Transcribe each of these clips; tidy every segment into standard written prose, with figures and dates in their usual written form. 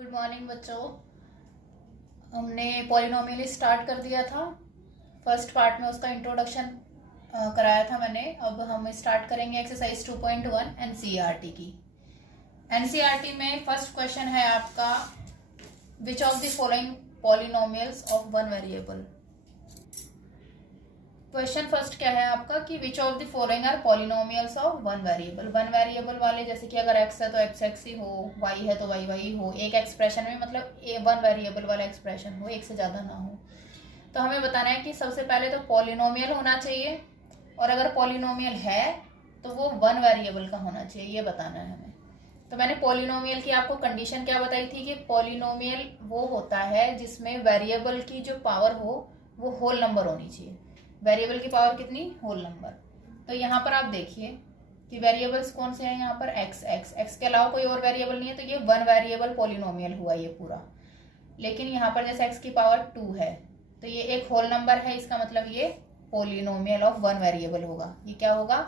Good morning बच्चों। हमने polynomial start कर दिया था। फर्स्ट पार्ट में उसका इंट्रोडक्शन कराया था मैंने। अब हम स्टार्ट करेंगे एक्सरसाइज 2.1 एनसीईआरटी की। एनसीईआरटी में फर्स्ट क्वेश्चन है आपका, which of the following polynomials of one variable. Question first क्या है आपका कि which of the following are polynomials of one variable. One variable वाले जैसे कि अगर x है तो x ही हो, y है तो y हो, एक एक्सप्रेशन में मतलब वन वेरिएबल वाला एक्सप्रेशन हो, एक से ज़्यादा ना हो। तो हमें बताना है कि सबसे पहले तो पॉलिनोमियल होना चाहिए, और अगर पॉलिनोमियल है तो वो वन वेरिएबल का होना चाहिए, ये बताना है हमें। तो मैंने पॉलिनोमियल की आपको कंडीशन क्या बताई थी कि पॉलिनोमियल वो होता है जिसमें वेरिएबल की जो पावर हो वो होल नंबर होनी चाहिए। वेरिएबल की पावर कितनी? Whole number. तो यहाँ पर आप देखिए कि वेरिएबल्स कौन से हैं यहाँ पर, एक्स के अलावा कोई और वेरिएबल नहीं है, तो ये वन वेरिएबल पॉलिनोमियल हुआ ये पूरा। लेकिन यहाँ पर जैसे एक्स की पावर 2 है तो ये एक होल नंबर है, इसका मतलब ये पॉलिनोमियल ऑफ वन वेरिएबल होगा। ये क्या होगा?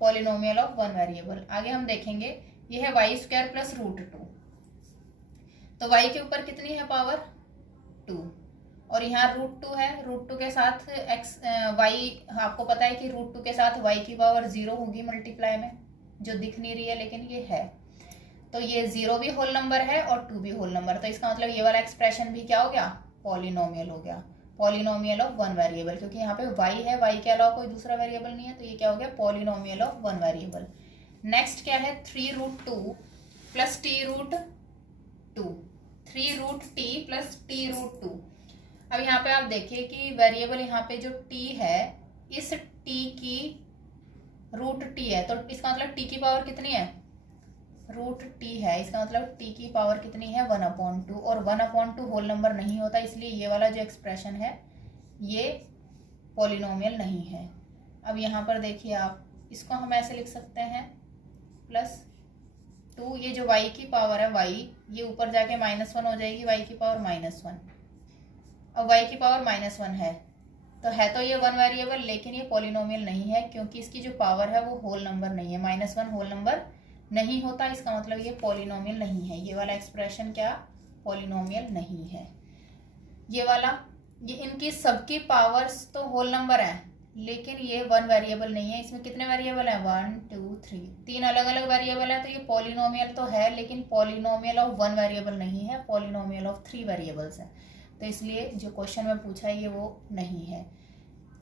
Polynomial of one variable. आगे हम देखेंगे, ये है y² प्लस √2। तो y के ऊपर कितनी है पावर? 2, और यहाँ √2 है। √2 के साथ y, आपको पता है कि √2 के साथ y की पावर 0 होगी मल्टीप्लाई में, जो दिख नहीं रही है लेकिन ये है। तो ये 0 भी होल नंबर है और 2 भी होल नंबर। तो इसका मतलब ये वाला एक्सप्रेशन भी क्या हो गया? पॉलिनोमियल हो गया, पॉलिनोमियल ऑफ वन वेरिएबल। क्योंकि यहाँ पे y है, y के अलावा कोई दूसरा वेरिएबल नहीं है, तो ये क्या हो गया? Polynomial of one variable. Next क्या है? 3√2 plus t√2, 3√t plus t√2। अब यहाँ पे आप देखिए कि वेरिएबल यहाँ पे जो t है, इस t की √t है, तो इसका मतलब t की पावर कितनी है? √t है, इसका मतलब t की पावर कितनी है? 1/2, और 1/2 होल नंबर नहीं होता, इसलिए ये वाला जो एक्सप्रेशन है ये पॉलिनोमियल नहीं है। अब यहाँ पर देखिए आप, इसको हम ऐसे लिख सकते हैं +2, ये जो y की पावर है y, ये ऊपर जाके -1 हो जाएगी, y की पावर -1। अब y की पावर -1 है तो ये वन वेरिएबल, लेकिन ये पॉलिनोमियल नहीं है क्योंकि इसकी जो पावर है वो होल नंबर नहीं है। -1 होल नंबर नहीं होता, इसका मतलब ये पॉलिनोमियल नहीं है। ये वाला एक्सप्रेशन क्या? पॉलिनोमियल नहीं है। ये वाला, ये इनकी सबकी पावर्स तो होल नंबर है, लेकिन ये वन वेरिएबल नहीं है। इसमें कितने वेरिएबल हैं? 1 2 3, 3 अलग अलग वेरिएबल है। तो ये पॉलिनोमियल तो है, लेकिन पॉलिनोमियल ऑफ वन वेरिएबल नहीं है, पॉलिनोमियल ऑफ 3 वेरिएबल्स है। तो इसलिए जो क्वेश्चन में पूछा है ये वो नहीं है।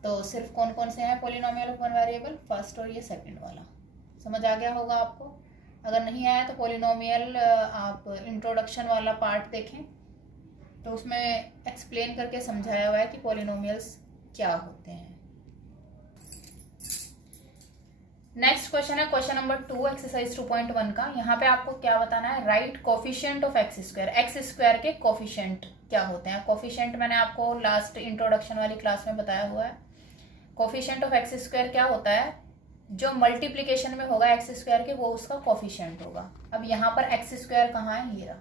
तो सिर्फ कौन कौन से हैं polynomial of one variable? First और ये सेकंड वाला। समझ आ गया होगा आपको। अगर नहीं आया तो पॉलिनोमियल आप इंट्रोडक्शन वाला पार्ट देखें, तो उसमें एक्सप्लेन करके समझाया हुआ है कि पॉलिनोमियल्स क्या होते हैं। नेक्स्ट क्वेश्चन है क्वेश्चन नंबर 2 एक्सरसाइज 2.1 का। यहाँ पे आपको क्या बताना है? राइट कोफिशिएंट ऑफ x² के कोफिशिएंट क्या होते हैं। कोफिशिएंट मैंने आपको लास्ट इंट्रोडक्शन वाली क्लास में बताया हुआ है। कोफिशिएंट ऑफ x² क्या होता है? जो मल्टीप्लीकेशन में होगा x² के, वो उसका कोफिशिएंट होगा। अब यहाँ पर x² कहाँ है? ये रहा।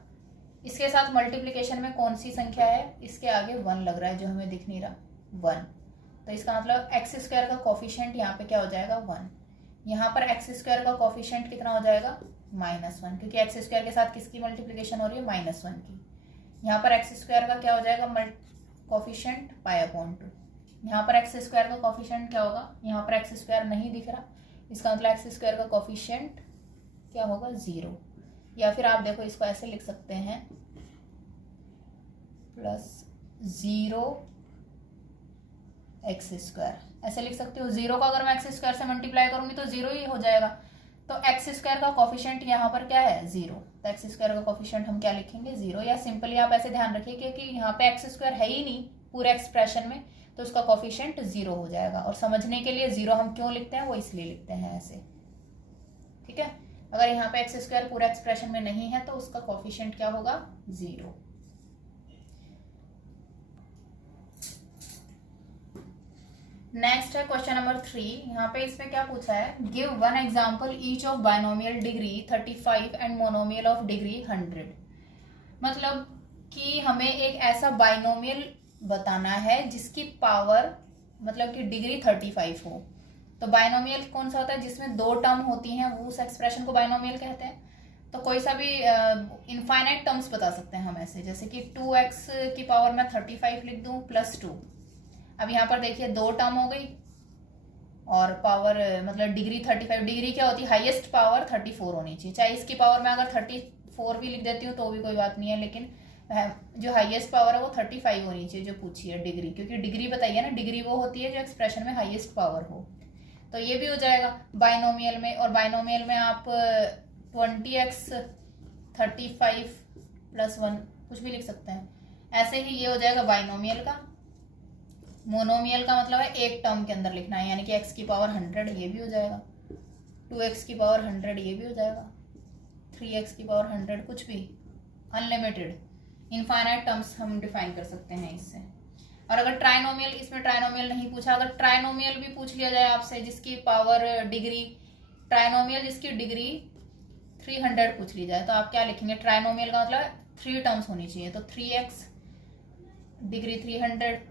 इसके साथ मल्टीप्लीकेशन में कौन सी संख्या है? इसके आगे 1 लग रहा है, जो हमें दिख नहीं रहा, 1। तो इसका मतलब x² का कोफिशिएंट यहाँ पे क्या हो जाएगा? 1। यहाँ पर x² का कोफिशिएंट कितना हो जाएगा? -1, क्योंकि x² के साथ किसकी मल्टीप्लीकेशन हो रही है? -1 की। यहाँ पर x² का क्या हो जाएगा? कोफिशिएंट π/2। यहाँ पर x² का कोफिशिएंट क्या होगा? यहाँ पर x² नहीं दिख रहा, इसका मतलब x² का कोफिशिएंट क्या होगा? 0। या फिर आप देखो, इसको ऐसे लिख सकते हैं +0 x², ऐसे लिख सकते हो। 0 को अगर मैं x² से मल्टीप्लाई करूंगी तो 0 ही हो जाएगा। तो x² का कोफिशिएंट यहाँ पर क्या है? 0। तो x² का कोफिशिएंट हम क्या लिखेंगे? 0। या सिंपली आप ऐसे ध्यान रखिए क्योंकि यहाँ पे x² है ही नहीं पूरे एक्सप्रेशन में, तो उसका कोफिशिएंट 0 हो जाएगा। और समझने के लिए 0 हम क्यों लिखते हैं वो इसलिए लिखते हैं ऐसे, ठीक है। अगर यहाँ पे x² पूरे एक्सप्रेशन में नहीं है तो उसका कोफिशिएंट क्या होगा? 0। नेक्स्ट है क्वेश्चन नंबर 3। यहाँ पे इसमें क्या पूछा है? Give one example each of binomial degree 35 and monomial of degree 100। मतलब कि हमें एक ऐसा बाइनोमियल बताना है जिसकी पावर मतलब कि डिग्री 35 हो। तो बाइनोमियल कौन सा होता है? जिसमें 2 टर्म होती हैं, वो उस एक्सप्रेशन को बाइनोमियल कहते हैं। तो कोई सा भी इनफाइनाइट टर्म्स बता सकते हैं हम ऐसे, जैसे कि 2x की पावर में 35 लिख दूं +2। अब यहाँ पर देखिए 2 टर्म हो गई और पावर मतलब डिग्री 35, डिग्री क्या होती है, हाईएस्ट पावर 34 होनी चाहिए। चाहे इसकी पावर में अगर 34 भी लिख देती हूँ तो भी कोई बात नहीं है, लेकिन जो हाईएस्ट पावर है वो 35 होनी चाहिए जो पूछी है डिग्री, क्योंकि डिग्री बताइए ना, डिग्री वो होती है जो एक्सप्रेशन में हाईएस्ट पावर हो। तो ये भी हो जाएगा बाइनोमियल में, और बाइनोमियल में आप 20x 35 + 1 कुछ भी लिख सकते हैं। ऐसे ही ये हो जाएगा बाइनोमियल का। मोनोमियल का मतलब है एक टर्म के अंदर लिखना है, यानी कि x की पावर 100 ये भी हो जाएगा, 2x की पावर 100 ये भी हो जाएगा, 3x की पावर 100, कुछ भी अनलिमिटेड इनफाइनाइट टर्म्स हम डिफाइन कर सकते हैं इससे। और अगर ट्राइनोमियल, इसमें ट्राइनोमियल नहीं पूछा, अगर ट्राइनोमियल भी पूछ लिया जाए आपसे जिसकी पावर डिग्री, ट्राइनोमियल जिसकी डिग्री 300 पूछ ली जाए, तो आप क्या लिखेंगे, ट्राइनोमियल का मतलब 3 टर्म्स होनी चाहिए, तो 3x डिग्री 300,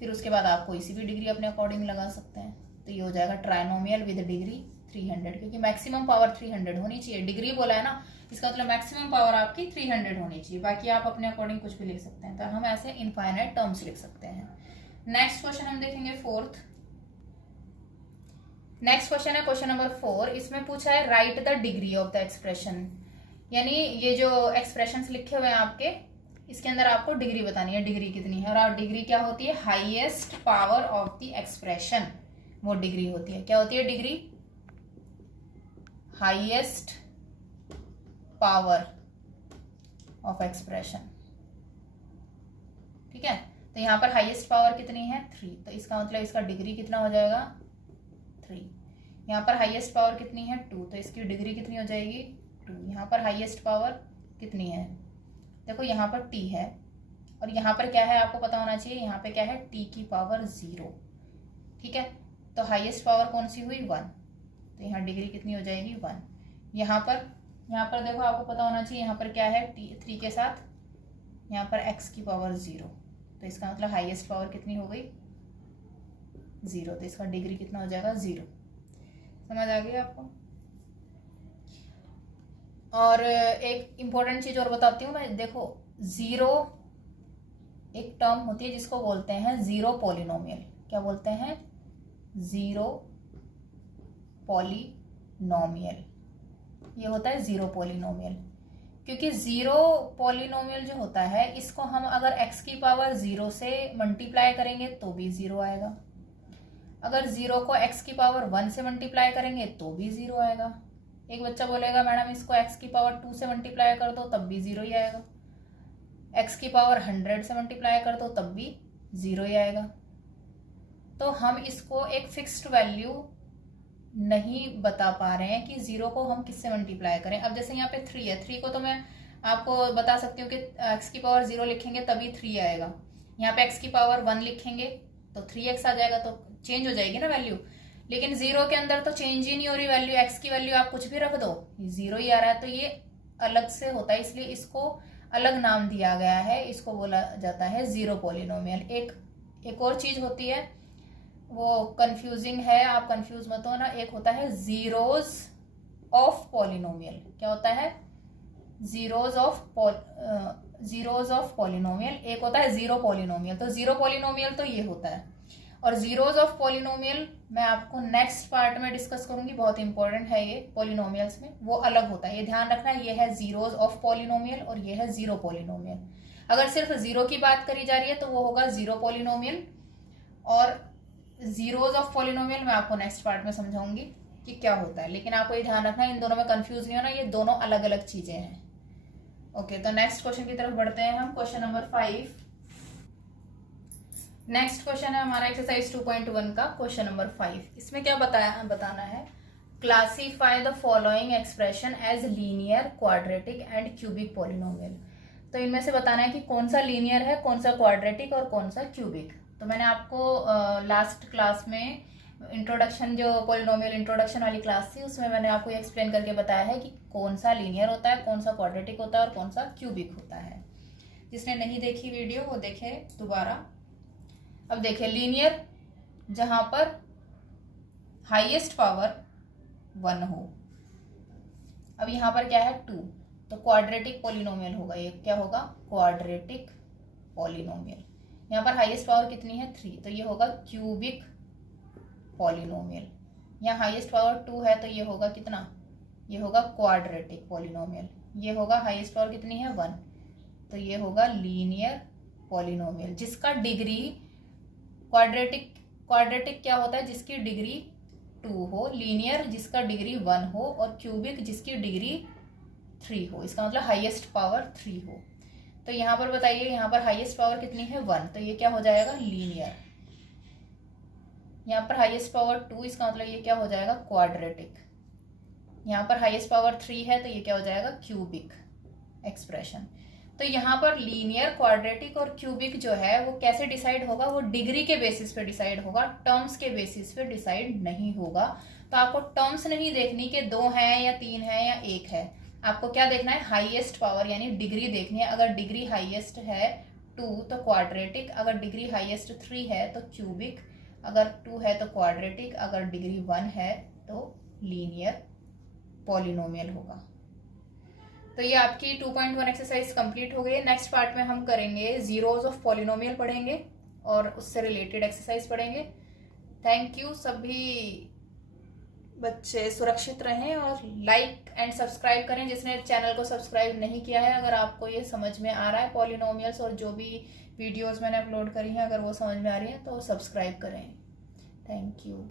फिर उसके बाद आप कोई सी भी डिग्री अपने अकॉर्डिंग लगा सकते हैं। तो ये हो जाएगा ट्राइनोमियल विद डिग्री 300, क्योंकि मैक्सिमम पावर 300 होनी चाहिए, डिग्री बोला है ना, इसका मतलब मैक्सिमम पावर आपकी 300 होनी चाहिए, बाकी आप अपने अकॉर्डिंग कुछ भी लिख सकते हैं। तो हम ऐसे इनफाइनाइट टर्म्स लिख सकते हैं। नेक्स्ट क्वेश्चन हम देखेंगे 4th। नेक्स्ट क्वेश्चन है क्वेश्चन नंबर 4। इसमें पूछा है right the degree of the expression, यानी ये जो एक्सप्रेशंस लिखे हुए हैं आपके, इसके अंदर आपको डिग्री बतानी है, डिग्री कितनी है। और डिग्री क्या होती है, highest power of the expression, वो डिग्री होती है। क्या होती है degree, highest power of expression, ठीक है। तो यहाँ पर हाईएस्ट पावर कितनी है 3, तो इसका मतलब इसका डिग्री कितना हो जाएगा 3। यहाँ पर हाईएस्ट पावर कितनी है 2, तो इसकी डिग्री कितनी हो जाएगी 2। यहाँ पर हाईएस्ट पावर कितनी है, देखो यहाँ पर t है, और यहाँ पर क्या है आपको पता होना चाहिए, यहाँ पे क्या है t की पावर 0, ठीक है। तो हाईएस्ट पावर कौन सी हुई 1, तो यहाँ डिग्री कितनी हो जाएगी 1। यहाँ पर देखो आपको पता होना चाहिए, यहाँ पर क्या है 3 के साथ यहाँ पर x की पावर 0, तो इसका मतलब हाईएस्ट पावर कितनी हो गई 0, तो इसका डिग्री कितना हो जाएगा 0। समझ आ गई आपको। और एक इम्पोर्टेंट चीज और बताती हूँ मैं, देखो 0 एक टर्म होती है जिसको बोलते हैं जीरो पॉलिनोमियल। क्या बोलते हैं, जीरो पॉलिनोमियल, ये होता है जीरो पॉलिनोमियल। क्योंकि जीरो पॉलिनोमियल जो होता है, इसको हम अगर x की पावर 0 से मल्टीप्लाई करेंगे तो भी 0 आएगा, अगर 0 को x की पावर 1 से मल्टीप्लाई करेंगे तो भी 0 आएगा। एक बच्चा बोलेगा मैडम इसको x की पावर 2 से मल्टीप्लाई कर दो तब भी 0 ही आएगा, x की पावर 100 से मल्टीप्लाई कर दो तब भी 0 ही आएगा। तो हम इसको एक फिक्स्ड वैल्यू नहीं बता पा रहे हैं कि 0 को हम किससे मल्टीप्लाई करें। अब जैसे यहाँ पे 3 है, 3 को तो मैं आपको बता सकती हूँ कि x की पावर 0 लिखेंगे तभी 3 आएगा, यहाँ पे x की पावर 1 लिखेंगे तो 3x आ जाएगा, तो चेंज हो जाएगी ना वैल्यू। लेकिन 0 के अंदर तो चेंज ही नहीं हो रही वैल्यू, x की वैल्यू आप कुछ भी रख दो 0 ही आ रहा है, तो ये अलग से होता है, इसलिए इसको अलग नाम दिया गया है, इसको बोला जाता है जीरो पॉलिनोमियल। एक और चीज होती है वो कंफ्यूजिंग है, आप कंफ्यूज मत हो ना, एक होता है जीरोज ऑफ पॉलिनोमियल। क्या होता है, जीरोज ऑफ पॉलिनोमियल, एक होता है जीरो पॉलिनोमियल। तो जीरो पॉलिनोमियल तो ये होता है, और जीरोज ऑफ पॉलिनोमियल मैं आपको नेक्स्ट पार्ट में डिस्कस करूंगी, बहुत इंपॉर्टेंट है ये पॉलिनोमियल्स में, वो अलग होता है, ये ध्यान रखना है। ये है जीरोज ऑफ पॉलिनोमियल और ये है जीरो पॉलिनोमियल। अगर सिर्फ जीरो की बात करी जा रही है तो वो होगा जीरो पॉलिनोमियल, और जीरोज ऑफ पॉलिनोमियल मैं आपको नेक्स्ट पार्ट में समझाऊंगी कि क्या होता है। लेकिन आपको ये ध्यान रखना है, इन दोनों में कंफ्यूज नहीं होना, ये दोनों अलग अलग चीजें हैं। ओके, तो नेक्स्ट क्वेश्चन की तरफ बढ़ते हैं हम, क्वेश्चन नंबर 5। नेक्स्ट क्वेश्चन है हमारा एक्सरसाइज 2.1 का क्वेश्चन नंबर 5। इसमें क्या बताना है, classify the following expression as linear, quadratic and cubic polynomial. तो इनमें से बताना है कि कौन सा लीनियर है, कौन सा क्वाड्रेटिक और कौन सा क्यूबिक। तो मैंने आपको लास्ट क्लास में इंट्रोडक्शन, जो पॉलिनोमियल इंट्रोडक्शन वाली क्लास थी, उसमें मैंने आपको एक्सप्लेन करके बताया है कि कौन सा लीनियर होता है, कौन सा क्वाड्रेटिक होता है और कौन सा क्यूबिक होता है। जिसने नहीं देखी वीडियो वो देखे दोबारा। अब देखिए, लीनियर जहां पर हाईएस्ट पावर 1 हो। अब यहाँ पर क्या है 2, तो क्वाड्रेटिक पॉलिनोमियल होगा ये, क्या होगा, क्वाड्रेटिक पॉलिनोमियल। यहाँ पर हाईएस्ट पावर कितनी है, 3, तो ये होगा क्यूबिक पॉलिनोमियल। यहाँ हाईएस्ट पावर 2 है तो ये होगा कितना, ये होगा क्वाड्रेटिक पॉलिनोमियल। ये होगा हाईएस्ट पावर कितनी है, 1, तो ये होगा लीनियर पॉलिनोमियल जिसका डिग्री, क्वाड्रेटिक क्या होता है, जिसकी डिग्री 2 हो, लीनियर जिसका डिग्री 1 हो, और क्यूबिक जिसकी डिग्री 3 हो। इसका मतलब हाईएस्ट पावर 3 हो। तो यहाँ पर बताइए, यहाँ पर हाईएस्ट पावर कितनी है, 1, तो ये क्या हो जाएगा, लीनियर। यहाँ पर हाईएस्ट पावर 2, इसका मतलब ये क्या हो जाएगा, क्वाड्रेटिक। यहाँ पर हाईएस्ट पावर 3 है तो ये क्या हो जाएगा, क्यूबिक एक्सप्रेशन। तो यहाँ पर लीनियर, क्वाड्रेटिक और क्यूबिक जो है वो कैसे डिसाइड होगा, वो डिग्री के बेसिस पे डिसाइड होगा, टर्म्स के बेसिस पे डिसाइड नहीं होगा। तो आपको टर्म्स नहीं देखनी कि 2 है या 3 है या 1 है, आपको क्या देखना है, हाईएस्ट पावर यानी डिग्री देखनी है। अगर डिग्री हाईएस्ट है 2 तो क्वाड्रेटिक, अगर डिग्री हाईएस्ट 3 है तो क्यूबिक, अगर 2 है तो क्वाड्रेटिक, अगर डिग्री 1 है तो लीनियर पॉलिनोमियल होगा। तो ये आपकी 2.1 एक्सरसाइज कंप्लीट हो गई। नेक्स्ट पार्ट में हम करेंगे जीरोज ऑफ पॉलिनोमियल पढ़ेंगे और उससे रिलेटेड एक्सरसाइज पढ़ेंगे। Thank you. सभी बच्चे सुरक्षित रहें और लाइक एंड सब्सक्राइब करें जिसने चैनल को सब्सक्राइब नहीं किया है। अगर आपको ये समझ में आ रहा है पॉलिनोमियल्स और जो भी वीडियोस मैंने अपलोड करी हैं अगर वो समझ में आ रही हैं तो सब्सक्राइब करें। Thank you.